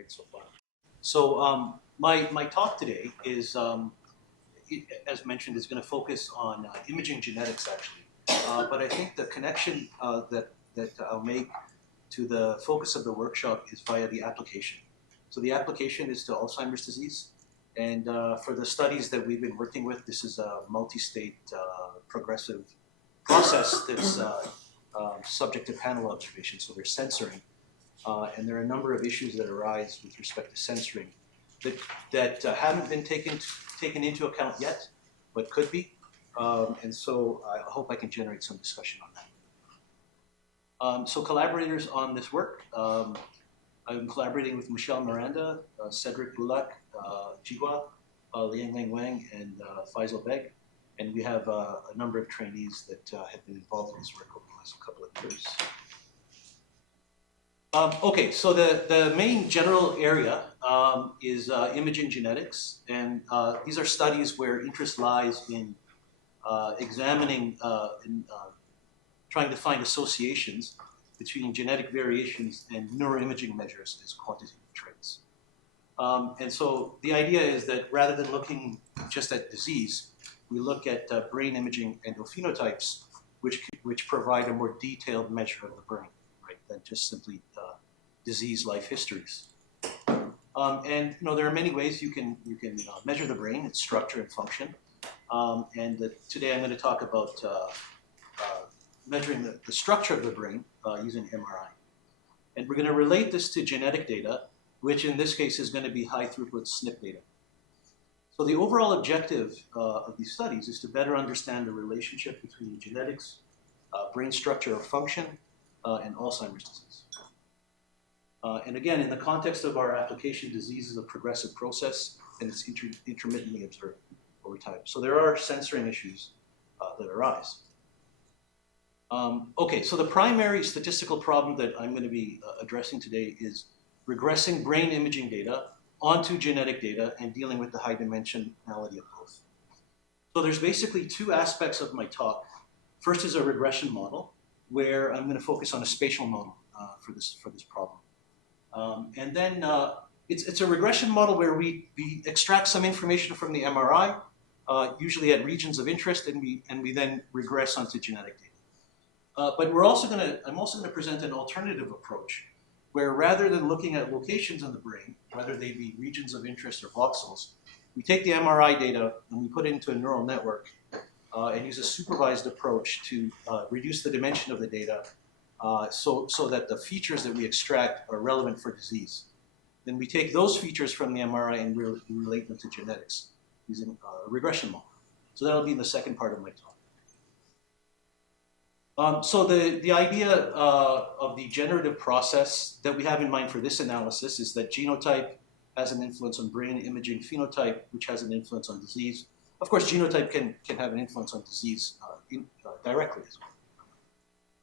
great so far. So my talk today is, as mentioned, is going to focus on imaging genetics actually. But I think the connection that I'll make to the focus of the workshop is via the application. So the application is to Alzheimer's disease. And for the studies that we've been working with, this is a multi-state progressive process that's subject to panel observation. So there's censoring. And there are a number of issues that arise with respect to censoring that haven't been taken into account yet, but could be. And so I hope I can generate some discussion on that. So collaborators on this work, I'm collaborating with Michelle Miranda, Cedric Bulak, Jigua, Liang Wang, and Faisal Beg. And we have a number of trainees that have been involved in this work over the last couple of years. Okay, so the main general area is imaging genetics, and these are studies where interest lies in examining and trying to find associations between genetic variations and neuroimaging measures as quantitative traits. And so the idea is that rather than looking just at disease, we look at brain imaging endophenotypes, which provide a more detailed measure of the brain, right, than just simply disease life histories. And there are many ways you can measure the brain, its structure and function. Today I'm going to talk about measuring the structure of the brain using MRI. And we're going to relate this to genetic data, which in this case is going to be high throughput SNP data. So the overall objective of these studies is to better understand the relationship between genetics, brain structure or function, and Alzheimer's disease. And again, in the context of our application, disease is a progressive process, and it's intermittently observed over time. So there are censoring issues that arise. Okay, so the primary statistical problem that I'm going to be addressing today is regressing brain imaging data onto genetic data and dealing with the high dimensionality of both. So there's basically two aspects of my talk. First is a regression model, where I'm going to focus on a spatial model for this problem. And then it's a regression model where we extract some information from the MRI, usually at regions of interest, and we then regress onto genetic data. But I'm also going to present an alternative approach, where rather than looking at locations in the brain, whether they be regions of interest or voxels, we take the MRI data and we put it into a neural network and use a supervised approach to reduce the dimension of the data so that the features that we extract are relevant for disease. Then we take those features from the MRI and relate them to genetics using a regression model. So that'll be in the second part of my talk. So the idea of the generative process that we have in mind for this analysis is that genotype has an influence on brain imaging phenotype, which has an influence on disease. Of course, genotype can have an influence on disease directly as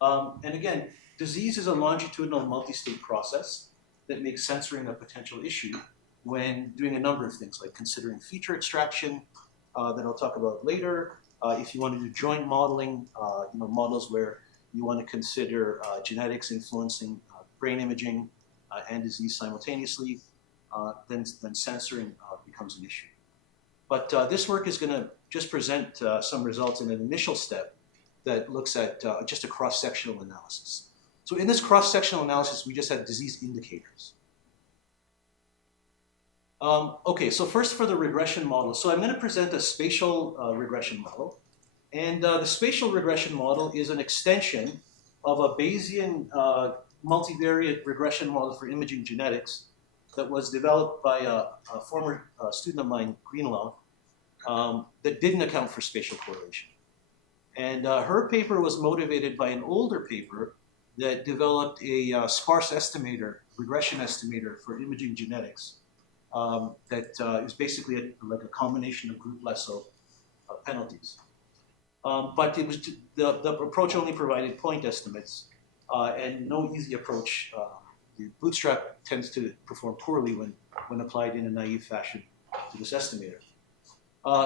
well. And again, disease is a longitudinal multi-state process that makes censoring a potential issue when doing a number of things, like considering feature extraction that I'll talk about later. If you want to do joint modeling, models where you want to consider genetics influencing brain imaging and disease simultaneously, then censoring becomes an issue. But this work is going to just present some results in an initial step that looks at just a cross-sectional analysis. So in this cross-sectional analysis, we just have disease indicators. Okay, so first for the regression model. So I'm going to present a spatial regression model. And the spatial regression model is an extension of a Bayesian multivariate regression model for imaging genetics that was developed by a former student of mine, Greenlaw, that didn't account for spatial correlation. And her paper was motivated by an older paper that developed a sparse estimator, regression estimator for imaging genetics that is basically like a combination of group Lesso penalties. But it was the approach only provided point estimates and no easy approach. The bootstrap tends to perform poorly when applied in a naive fashion to this estimator.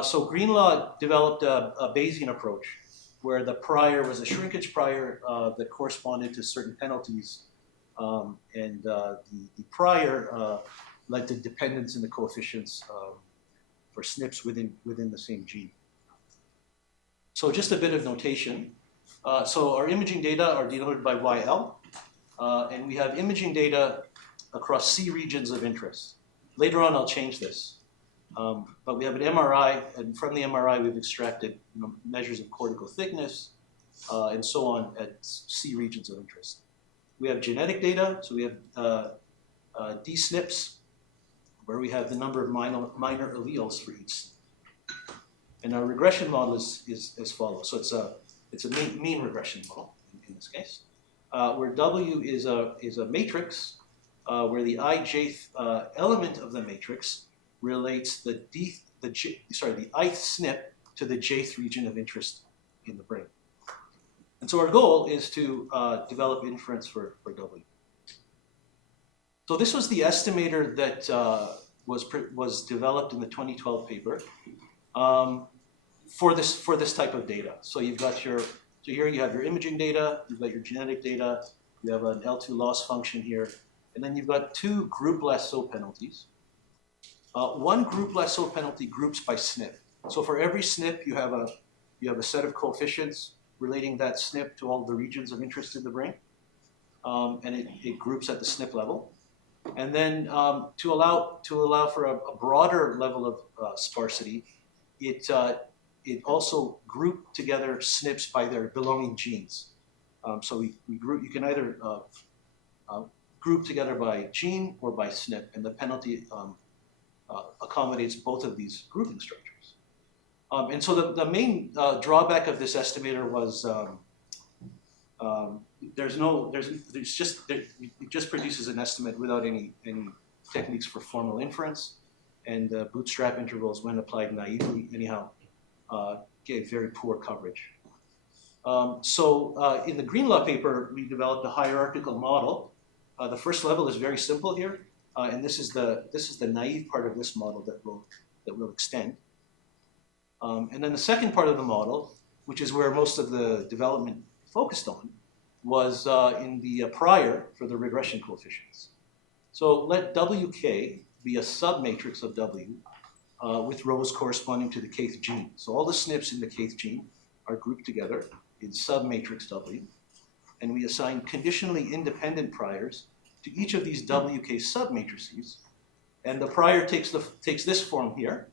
So Greenlaw developed a Bayesian approach where the prior was a shrinkage prior that corresponded to certain penalties and the prior led to dependence in the coefficients for SNPs within the same gene. So just a bit of notation. So our imaging data are denoted by YL, and we have imaging data across C regions of interest. Later on, I'll change this. But we have an MRI, and from the MRI, we've extracted measures of cortical thickness and so on at C regions of interest. We have genetic data, so we have D-SNPs, where we have the number of minor alleles for each. And our regression model is as follows. So it's a mean regression model in this case, where W is a matrix, where the ijth element of the matrix relates the ith SNP to the jth region of interest in the brain. And so our goal is to develop inference for W. So this was the estimator that was developed in the 2012 paper for this type of data. So you've got so here you have your imaging data, you've got your genetic data, you have an L2 loss function here, and then you've got two group lasso penalties. One group lasso penalty groups by SNP. So for every SNP, you have a set of coefficients relating that SNP to all the regions of interest in the brain, and it groups at the SNP level. And then to allow for a broader level of sparsity, it also grouped together SNPs by their belonging genes. So you can either group together by gene or by SNP, and the penalty accommodates both of these grouping structures. And so the main drawback of this estimator was it just produces an estimate without any techniques for formal inference, and bootstrap intervals, when applied naively, anyhow, gave very poor coverage. So in the Greenlaw paper, we developed a hierarchical model. The first level is very simple here, and this is the naive part of this model that will extend. And then the second part of the model, which is where most of the development focused on, was in the prior for the regression coefficients. So let WK be a submatrix of W with rows corresponding to the kth gene. So all the SNPs in the kth gene are grouped together in submatrix W, and we assign conditionally independent priors to each of these WK submatrices, and the prior takes this form here.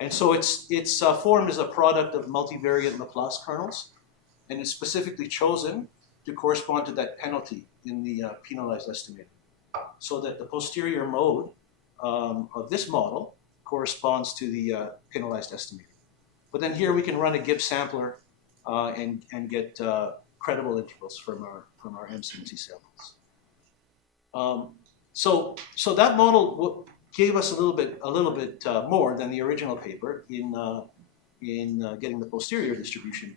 And so its form is a product of multivariate Laplace kernels, and it's specifically chosen to correspond to that penalty in the penalized estimator, so that the posterior mode of this model corresponds to the penalized estimator. But then here we can run a Gibbs sampler and get credible intervals from our MCMC samples. So that model gave us a little bit more than the original paper in getting the posterior distribution.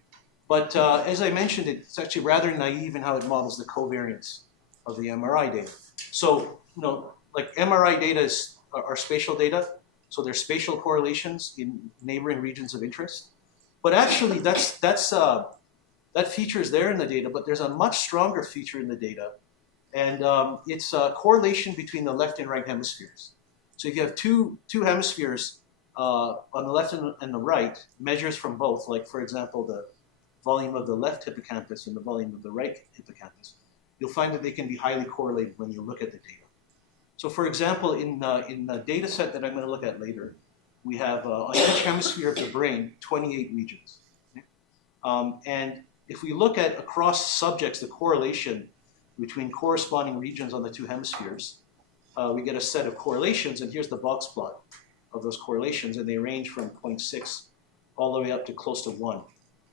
But as I mentioned, it's actually rather naive in how it models the covariance of the MRI data. So like MRI data are spatial data, so there's spatial correlations in neighboring regions of interest. But actually, that feature is there in the data, but there's a much stronger feature in the data, and it's a correlation between the left and right hemispheres. So if you have two hemispheres on the left and the right, measures from both, like for example, the volume of the left hippocampus and the volume of the right hippocampus, you'll find that they can be highly correlated when you look at the data. So for example, in the data set that I'm going to look at later, we have on each hemisphere of the brain, 28 regions. Okay? And if we look at across subjects, the correlation between corresponding regions on the two hemispheres, we get a set of correlations, and here's the box plot of those correlations, and they range from 0.6 all the way up to close to 1.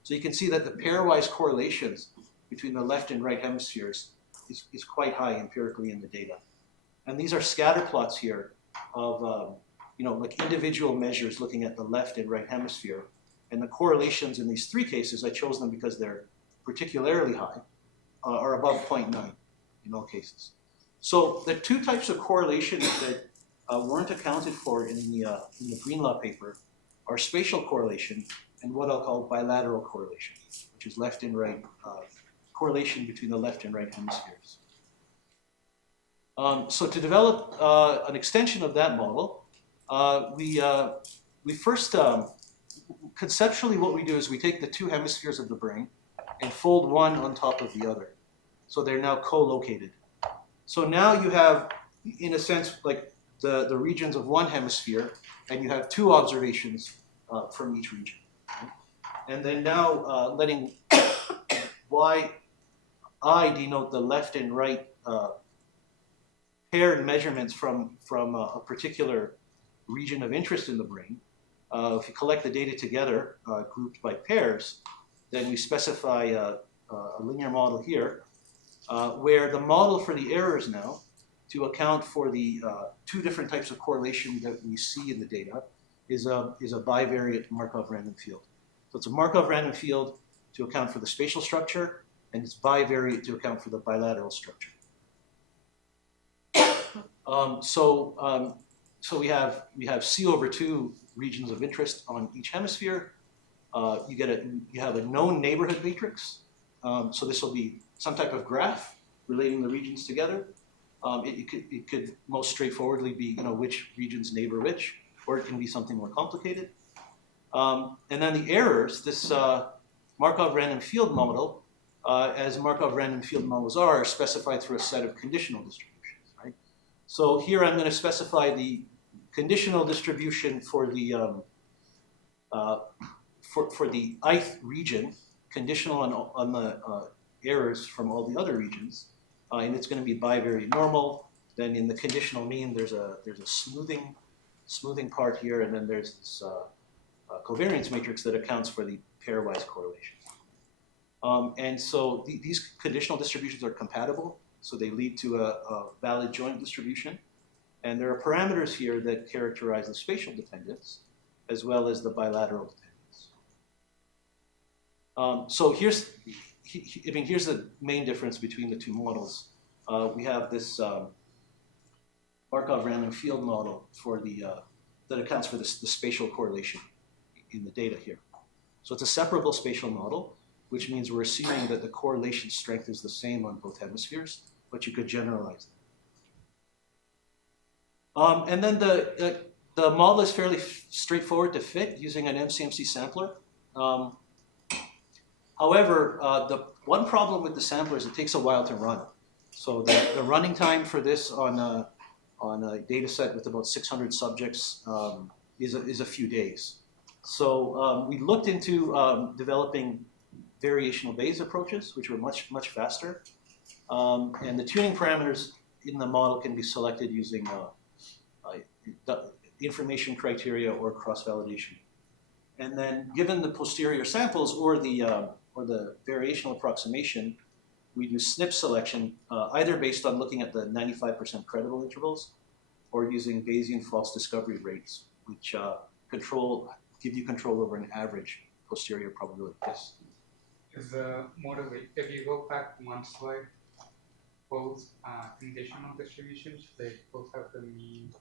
So you can see that the pairwise correlations between the left and right hemispheres is quite high empirically in the data. And these are scatter plots here of like individual measures looking at the left and right hemisphere. And the correlations in these three cases, I chose them because they're particularly high, are above 0.9 in all cases. So the two types of correlation that weren't accounted for in the Greenlaw paper are spatial correlation and what I'll call bilateral correlation, which is left and right correlation between the left and right hemispheres. So to develop an extension of that model, we first, conceptually what we do is we take the two hemispheres of the brain and fold one on top of the other. So they're now co-located. So now you have, in a sense, like the regions of one hemisphere, and you have two observations from each region. And then now letting yi denote the left and right paired measurements from a particular region of interest in the brain. If you collect the data together, grouped by pairs, then we specify a linear model here, where the model for the errors now, to account for the two different types of correlation that we see in the data, is a bivariate Markov random field. So it's a Markov random field to account for the spatial structure, and it's bivariate to account for the bilateral structure. So we have C over 2 regions of interest on each hemisphere. You have a known neighborhood matrix. So this will be some type of graph relating the regions together. It could most straightforwardly be which regions neighbor which, or it can be something more complicated. And then the errors, this Markov random field model, as Markov random field models are specified through a set of conditional distributions, right? So here I'm going to specify the conditional distribution for the for the ith region, conditional on the errors from all the other regions, and it's going to be bivariate normal. Then in the conditional mean, there's a smoothing part here, and then there's this covariance matrix that accounts for the pairwise correlation. And so these conditional distributions are compatible, so they lead to a valid joint distribution. And there are parameters here that characterize the spatial dependence as well as the bilateral dependence. So here's the main difference between the two models. We have this Markov random field model for that accounts for the spatial correlation in the data here. So it's a separable spatial model, which means we're assuming that the correlation strength is the same on both hemispheres, but you could generalize that. And then the model is fairly straightforward to fit using an MCMC sampler. However, the one problem with the sampler is it takes a while to run. So the running time for this on a data set with about 600 subjects is a few days. So we looked into developing variational Bayes approaches, which were much faster. And the tuning parameters in the model can be selected using information criteria or cross-validation. And then given the posterior samples or the variational approximation, we do SNP selection, either based on looking at the 95% credible intervals or using Bayesian false discovery rates, which give you control over an average posterior probability. Yes? Is the model, if you go back one slide, both conditional distributions, they both have the mean,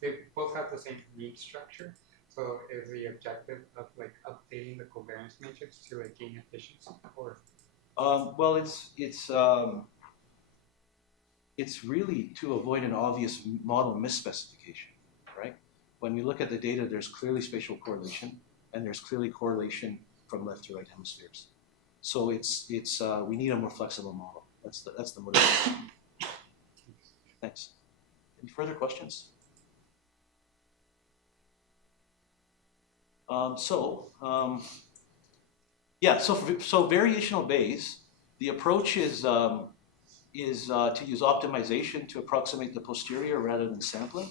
they both have the same mean structure. So is the objective of like updating the covariance matrix to like gain efficiency, or? Well, it's really to avoid an obvious model misspecification, right? When we look at the data, there's clearly spatial correlation, and there's clearly correlation from left to right hemispheres. So we need a more flexible model. That's the motivation. Thanks. Any further questions? So variational Bayes, the approach is to use optimization to approximate the posterior rather than sampling.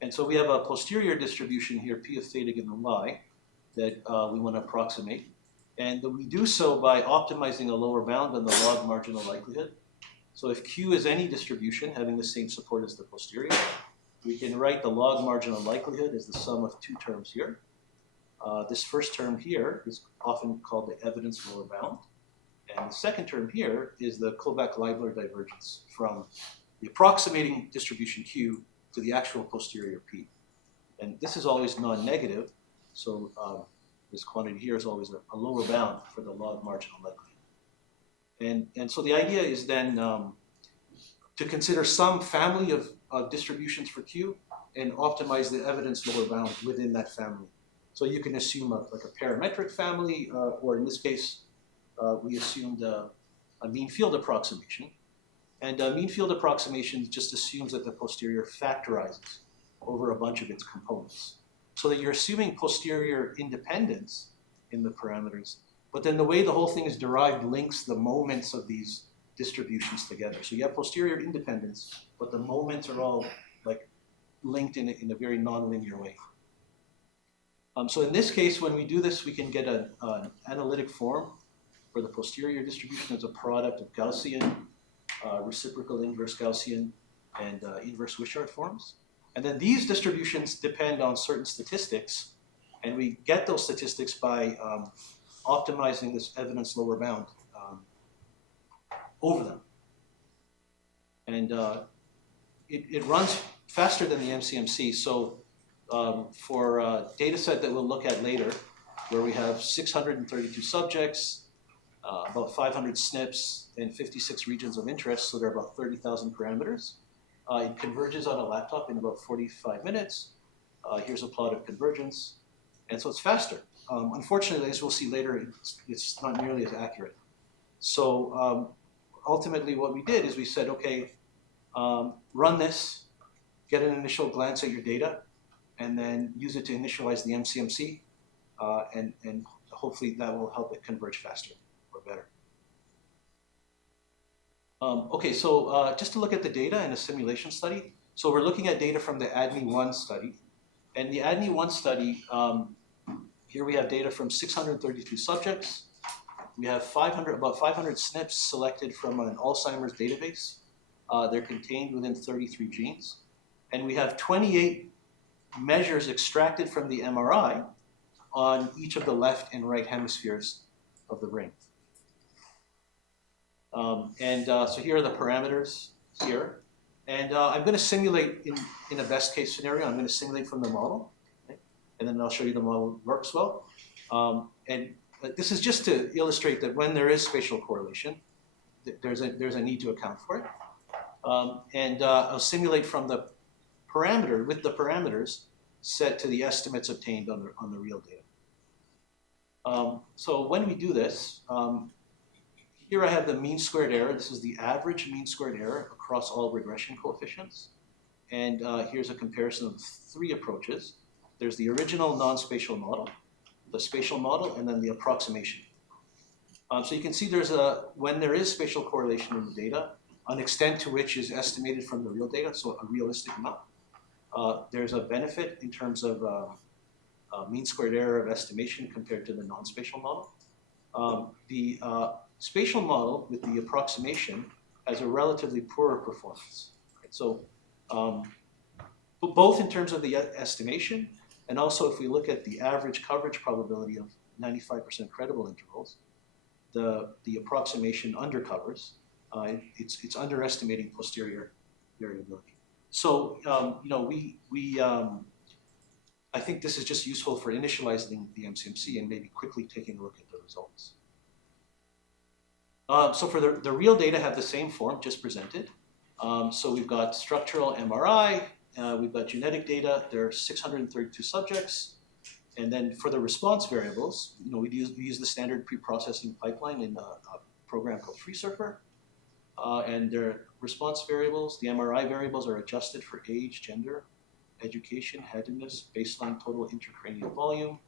And so we have a posterior distribution here, P of theta given Y, that we want to approximate. And we do so by optimizing a lower bound on the log marginal likelihood. So if Q is any distribution having the same support as the posterior, we can write the log marginal likelihood as the sum of two terms here. This first term here is often called the evidence lower bound. And the second term here is the Kullback-Leibler divergence from the approximating distribution Q to the actual posterior P. And this is always non-negative, so this quantity here is always a lower bound for the log marginal likelihood. And so the idea is then to consider some family of distributions for Q and optimize the evidence lower bound within that family. So you can assume like a parametric family, or in this case, we assumed a mean field approximation. And mean field approximation just assumes that the posterior factorizes over a bunch of its components. So that you're assuming posterior independence in the parameters, but then the way the whole thing is derived links the moments of these distributions together. So you have posterior independence, but the moments are all like linked in a very nonlinear way. So in this case, when we do this, we can get an analytic form for the posterior distribution as a product of Gaussian, reciprocal inverse Gaussian, and inverse Wishart forms. And then these distributions depend on certain statistics, and we get those statistics by optimizing this evidence lower bound over them. And it runs faster than the MCMC. So for a data set that we'll look at later, where we have 632 subjects, about 500 SNPs, and 56 regions of interest, so there are about 30,000 parameters. It converges on a laptop in about 45 minutes. Here's a plot of convergence. And so it's faster. Unfortunately, as we'll see later, it's not nearly as accurate. So ultimately what we did is we said, okay, run this, get an initial glance at your data, and then use it to initialize the MCMC, and hopefully that will help it converge faster or better. Okay, so just to look at the data in a simulation study. So we're looking at data from the ADNI-1 study. And the ADNI-1 study, here we have data from 632 subjects. We have about 500 SNPs selected from an Alzheimer's database. They're contained within 33 genes. And we have 28 measures extracted from the MRI on each of the left and right hemispheres of the brain. So here are the parameters here. And I'm going to simulate in a best case scenario. I'm going to simulate from the model. Okay? And then I'll show you the model works well. And this is just to illustrate that when there is spatial correlation, there's a need to account for it. I'll simulate from the parameter, with the parameters set to the estimates obtained on the real data. So when we do this, here I have the mean squared error. This is the average mean squared error across all regression coefficients. And here's a comparison of 3 approaches. There's the original non-spatial model, the spatial model, and then the approximation. So you can see when there is spatial correlation in the data, an extent to which is estimated from the real data, so a realistic amount. There's a benefit in terms of mean squared error of estimation compared to the non-spatial model. The spatial model with the approximation has a relatively poorer performance. Right? So both in terms of the estimation, and also if we look at the average coverage probability of 95% credible intervals, the approximation undercovers. It's underestimating posterior variability. So I think this is just useful for initializing the MCMC and maybe quickly taking a look at the results. So for the real data have the same form just presented. So we've got structural MRI, we've got genetic data. There are 632 subjects. And then for the response variables, we use the standard pre-processing pipeline in a program called FreeSurfer. And their response variables, the MRI variables, are adjusted for age, gender, education, handedness, baseline total intracranial volume,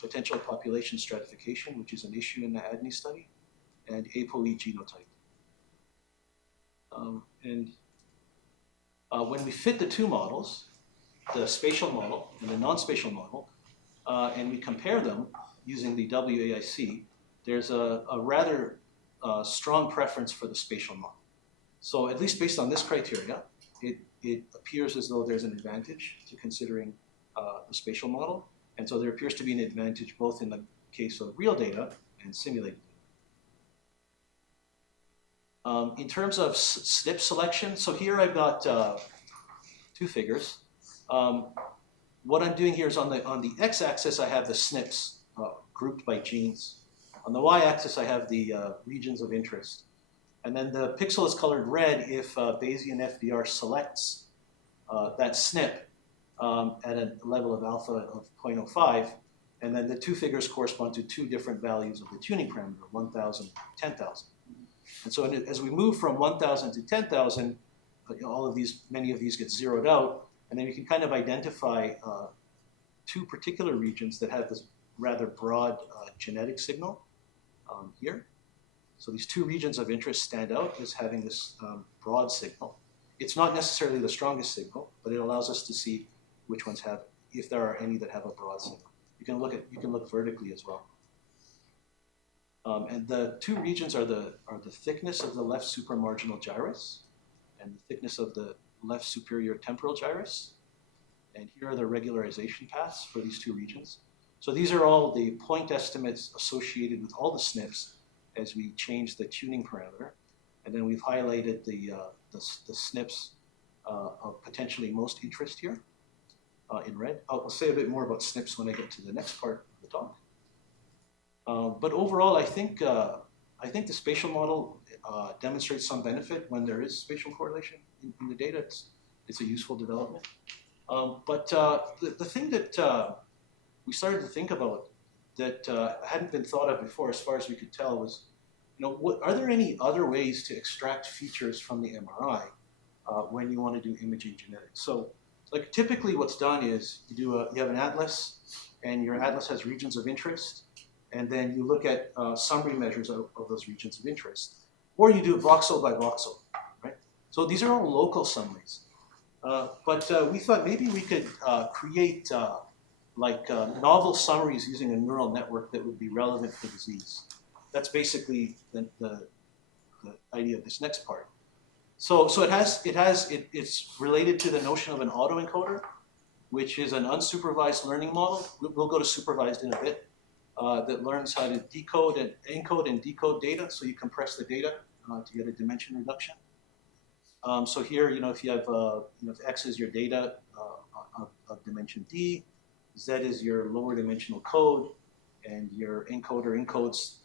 potential population stratification, which is an issue in the ADNI study, and ApoE genotype. When we fit the 2 models, the spatial model and the non-spatial model, and we compare them using the WAIC, there's a rather strong preference for the spatial model. So at least based on this criteria, it appears as though there's an advantage to considering the spatial model. And so there appears to be an advantage both in the case of real data and simulated data. In terms of SNP selection, so here I've got 2 figures. What I'm doing here is on the x-axis, I have the SNPs grouped by genes. On the y-axis, I have the regions of interest. And then the pixel is colored red if Bayesian FDR selects that SNP at a level of alpha of 0.05. And then the two figures correspond to two different values of the tuning parameter, 1,000, 10,000. And so as we move from 1,000 to 10,000, many of these get zeroed out, and then we can kind of identify two particular regions that have this rather broad genetic signal here. So these two regions of interest stand out as having this broad signal. It's not necessarily the strongest signal, but it allows us to see which ones have, if there are any that have a broad signal. You can look vertically as well. And the two regions are the thickness of the left supramarginal gyrus and the thickness of the left superior temporal gyrus. And here are the regularization paths for these two regions. So these are all the point estimates associated with all the SNPs as we change the tuning parameter. And then we've highlighted the SNPs of potentially most interest here in red. I'll say a bit more about SNPs when I get to the next part of the talk. But overall, I think the spatial model demonstrates some benefit when there is spatial correlation in the data. It's a useful development. But the thing that we started to think about that hadn't been thought of before, as far as we could tell, was, are there any other ways to extract features from the MRI when you want to do imaging genetics? So, like typically, what's done is you have an atlas, and your atlas has regions of interest, and then you look at summary measures of those regions of interest, or you do it voxel by voxel, right? So these are all local summaries. But we thought maybe we could create novel summaries using a neural network that would be relevant for disease. That's basically the idea of this next part. So it's related to the notion of an autoencoder, which is an unsupervised learning model. We'll go to supervised in a bit. That learns how to encode and decode data. So you compress the data to get a dimension reduction. So here, if you have, if X is your data of dimension D, Z is your lower dimensional code, and your encoder encodes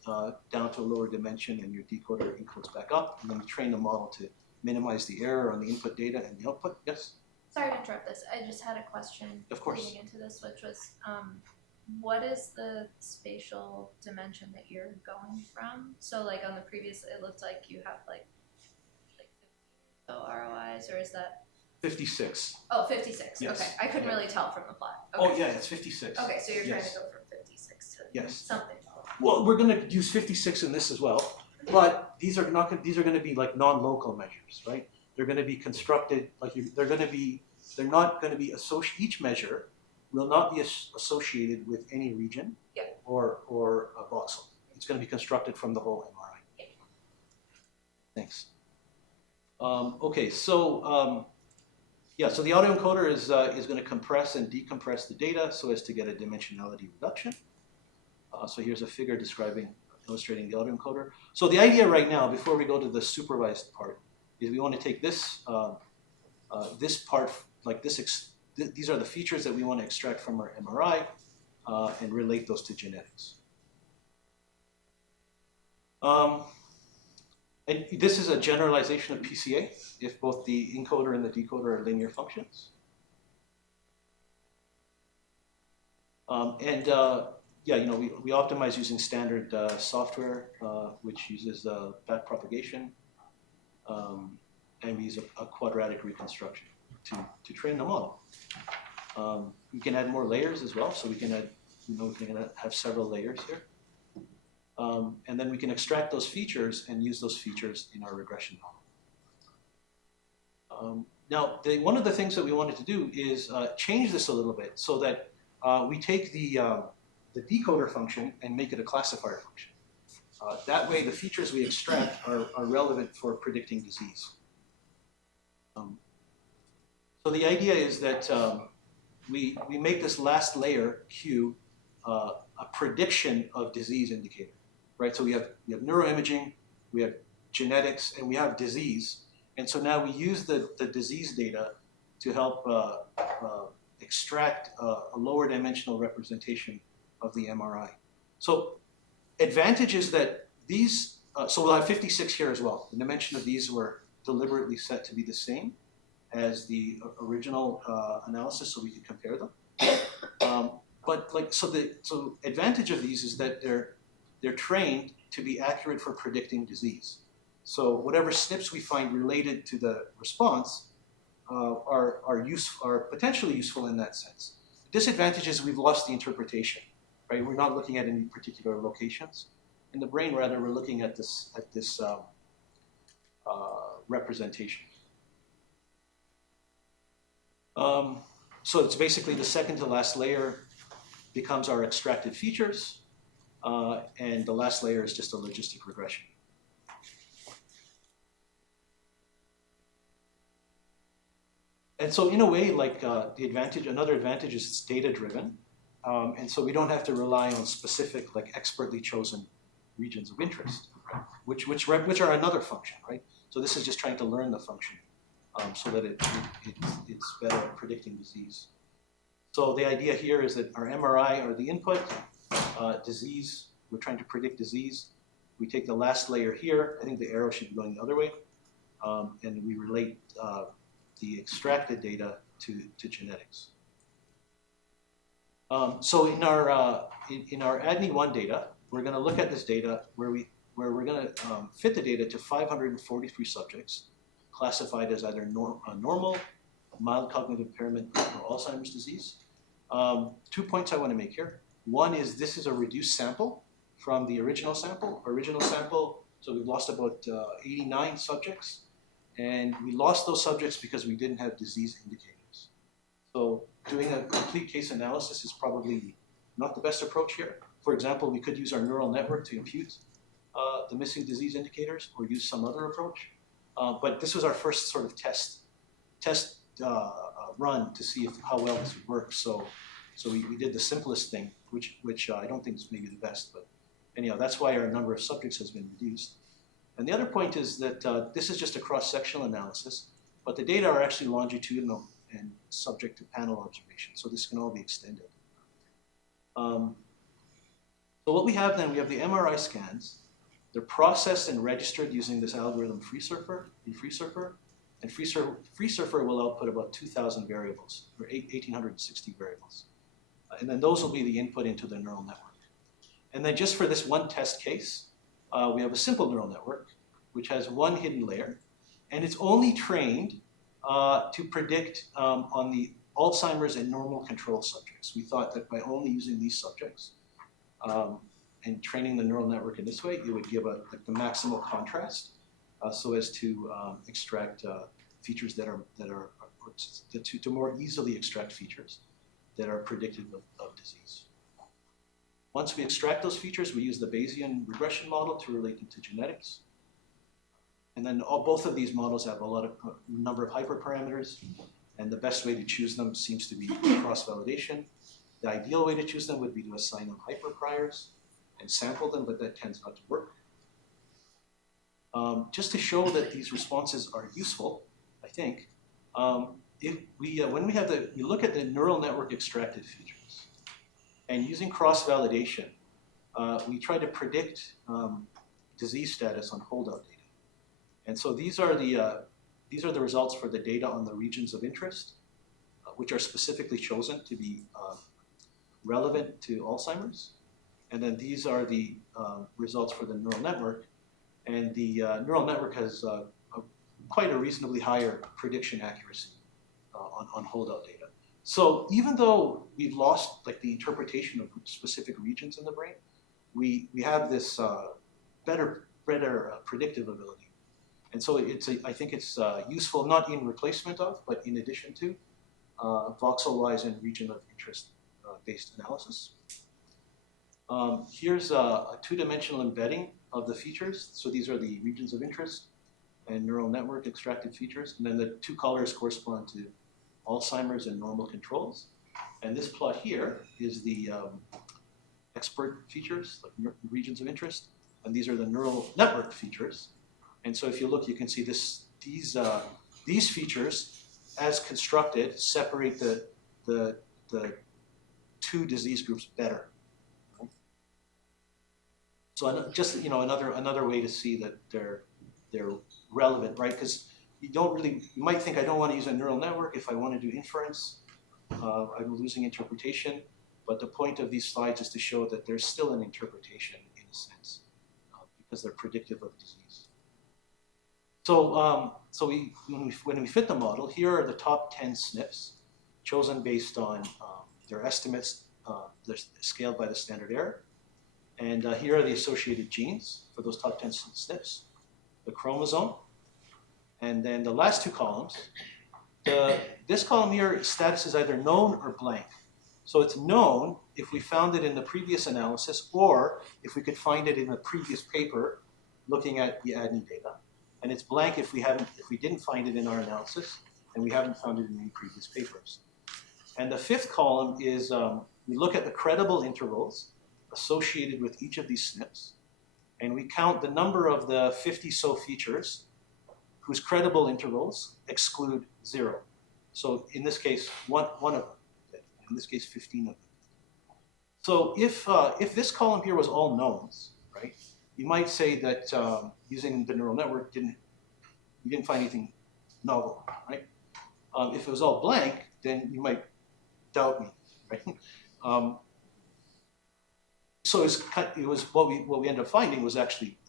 down to a lower dimension, and your decoder encodes back up, and then you train the model to minimize the error on the input data and the output. Yes? Sorry to interrupt this. I just had a question Of course. leading into this, which was, what is the spatial dimension that you're going from? So like on the previous, it looked like you have like ROIs, or is that? 56. Oh, 56. Yes. Okay, I couldn't really tell from the plot. Okay. Oh yeah, it's 56. Okay, so you're trying Yes. to go from 56 to Yes. something. Well, we're going to use 56 in this as well, but these are going to be like non-local measures, right? They're going to be constructed they're not going to be associated. Each measure will not be associated with any region or a voxel. It's going to be constructed from the whole MRI. Yeah. Thanks. Okay, so so the autoencoder is going to compress and decompress the data so as to get a dimensionality reduction. So here's a figure illustrating the autoencoder. So the idea right now, before we go to the supervised part, is we want to take this this part, like this. These are the features that we want to extract from our MRI and relate those to genetics. And this is a generalization of PCA if both the encoder and the decoder are linear functions. We optimize using standard software, which uses backpropagation, and we use a quadratic reconstruction to train the model. We can add more layers as well, so we can add, we can have several layers here. And then we can extract those features and use those features in our regression model. Now, one of the things that we wanted to do is change this a little bit so that we take the decoder function and make it a classifier function. That way, the features we extract are relevant for predicting disease. So the idea is that we make this last layer, Q, a prediction of disease indicator, right? So we have neuroimaging, we have genetics, and we have disease. And so now we use the disease data to help extract a lower dimensional representation of the MRI. So advantage is that these So we'll have 56 here as well. The dimension of these were deliberately set to be the same as the original analysis, so we could compare them. But like, so advantage of these is that they're trained to be accurate for predicting disease. So whatever SNPs we find related to the response are potentially useful in that sense. The disadvantage is we've lost the interpretation, right? We're not looking at any particular locations in the brain. Rather, we're looking at this representation. So it's basically the second to last layer becomes our extracted features, and the last layer is just a logistic regression. And so in a way, like another advantage is it's data-driven, and so we don't have to rely on specific, like expertly chosen regions of interest, right? which are another function, right? So this is just trying to learn the function so that it's better at predicting disease. So the idea here is that our MRI are the input, disease, we're trying to predict disease. We take the last layer here, I think the arrow should be going the other way, and we relate the extracted data to genetics. So in our ADNI1 data, we're going to look at this data where we're going to fit the data to 543 subjects, classified as either normal, mild cognitive impairment, or Alzheimer's disease. 2 points I want to make here. One is this is a reduced sample from the original sample. So we've lost about 89 subjects. And we lost those subjects because we didn't have disease indicators. So doing a complete case analysis is probably not the best approach here. For example, we could use our neural network to impute the missing disease indicators or use some other approach. But this was our first sort of test run to see how well this would work. So we did the simplest thing, which I don't think is maybe the best. But anyhow, that's why our number of subjects has been reduced. And the other point is that this is just a cross-sectional analysis, but the data are actually longitudinal and subject to panel observation. So this can all be extended. So what we have then, we have the MRI scans. They're processed and registered using this algorithm FreeSurfer. And FreeSurfer will output about 2,000 variables, or 1,860 variables. And then those will be the input into the neural network. And then just for this one test case, we have a simple neural network, which has one hidden layer, and it's only trained to predict on the Alzheimer's and normal control subjects. We thought that by only using these subjects and training the neural network in this way, it would give the maximal contrast so as to extract features to more easily extract features that are predictive of disease. Once we extract those features, we use the Bayesian regression model to relate them to genetics. And then both of these models have a number of hyperparameters, and the best way to choose them seems to be cross-validation. The ideal way to choose them would be to assign them hyperpriors and sample them, but that tends not to work. Just to show that these responses are useful, I think, when we look at the neural network extracted features, and using cross-validation, we try to predict disease status on holdout data. And so these are the results for the data on the regions of interest, which are specifically chosen to be relevant to Alzheimer's. And then these are the results for the neural network. And the neural network has quite a reasonably higher prediction accuracy on holdout data. So even though we've lost like the interpretation of specific regions in the brain, we have this better predictive ability. And so I think it's useful not in replacement of, but in addition to voxel-wise and region of interest based analysis. Here's a two-dimensional embedding of the features. So these are the regions of interest and neural network extracted features. And then the two colors correspond to Alzheimer's and normal controls. And this plot here is the expert features, like regions of interest. And these are the neural network features. And so if you look, you can see these features, as constructed, separate the two disease groups better. just another way to see that they're relevant, right? Because you might think I don't want to use a neural network if I want to do inference. I'm losing interpretation, but the point of these slides is to show that there's still an interpretation in a sense, because they're predictive of disease. So, when we fit the model, here are the top 10 SNPs chosen based on their estimates. They're scaled by the standard error. And here are the associated genes for those top 10 SNPs, the chromosome, and then the last two columns. This column here, status is either known or blank. So it's known if we found it in the previous analysis, or if we could find it in a previous paper looking at the ADNI data. And it's blank if we didn't find it in our analysis, and we haven't found it in any previous papers. And the fifth column is we look at the credible intervals associated with each of these SNPs, and we count the number of the 50 so features whose credible intervals exclude 0. So in this case, one of them. In this case, 15 of them. So if this column here was all knowns, right, you might say that using the neural network you didn't find anything novel, right? If it was all blank, then you might doubt me, right? So it was what we ended up finding was actually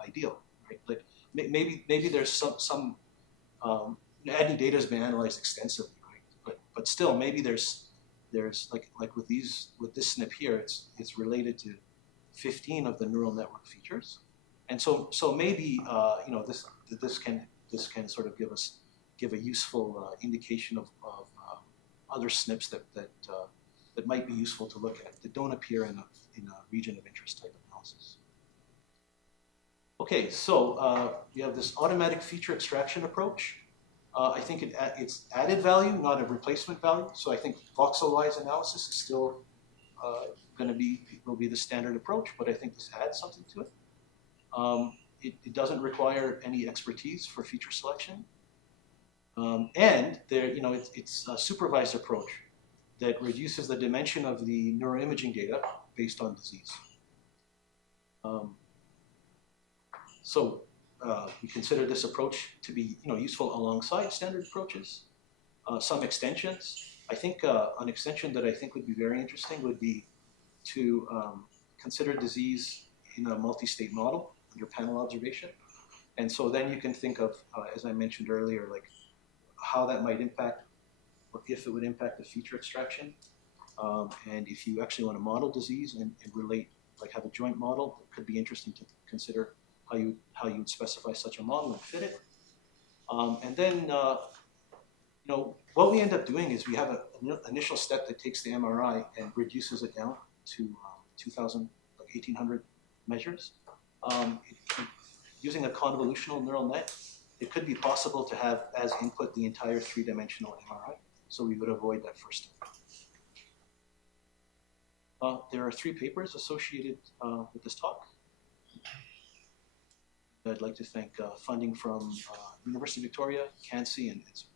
ideal, right? Like maybe there's some ADNI data has been analyzed extensively, right? But still maybe there's like with this SNP here, it's related to 15 of the neural network features, and so maybe this can sort of give a useful indication of other SNPs that might be useful to look at that don't appear in a region of interest type analysis. Okay, so we have this automatic feature extraction approach. I think it's added value, not a replacement value. So I think voxel-wise analysis is still will be the standard approach, but I think this adds something to it. It doesn't require any expertise for feature selection, and it's a supervised approach that reduces the dimension of the neuroimaging data based on disease. We consider this approach to be useful alongside standard approaches. Some extensions. I think an extension that I think would be very interesting would be to consider disease in a multi-state model under panel observation. And so then you can think of, as I mentioned earlier, like how that might impact, or if it would impact the feature extraction. And if you actually want to model disease and relate, like have a joint model, it could be interesting to consider how you would specify such a model and fit it. And then, what we end up doing is we have an initial step that takes the MRI and reduces it down to 1,800 measures. Using a convolutional neural net, it could be possible to have as input the entire three-dimensional MRI, so we would avoid that first step. There are 3 papers associated with this talk. I'd like to thank funding from University of Victoria, CANSI, and its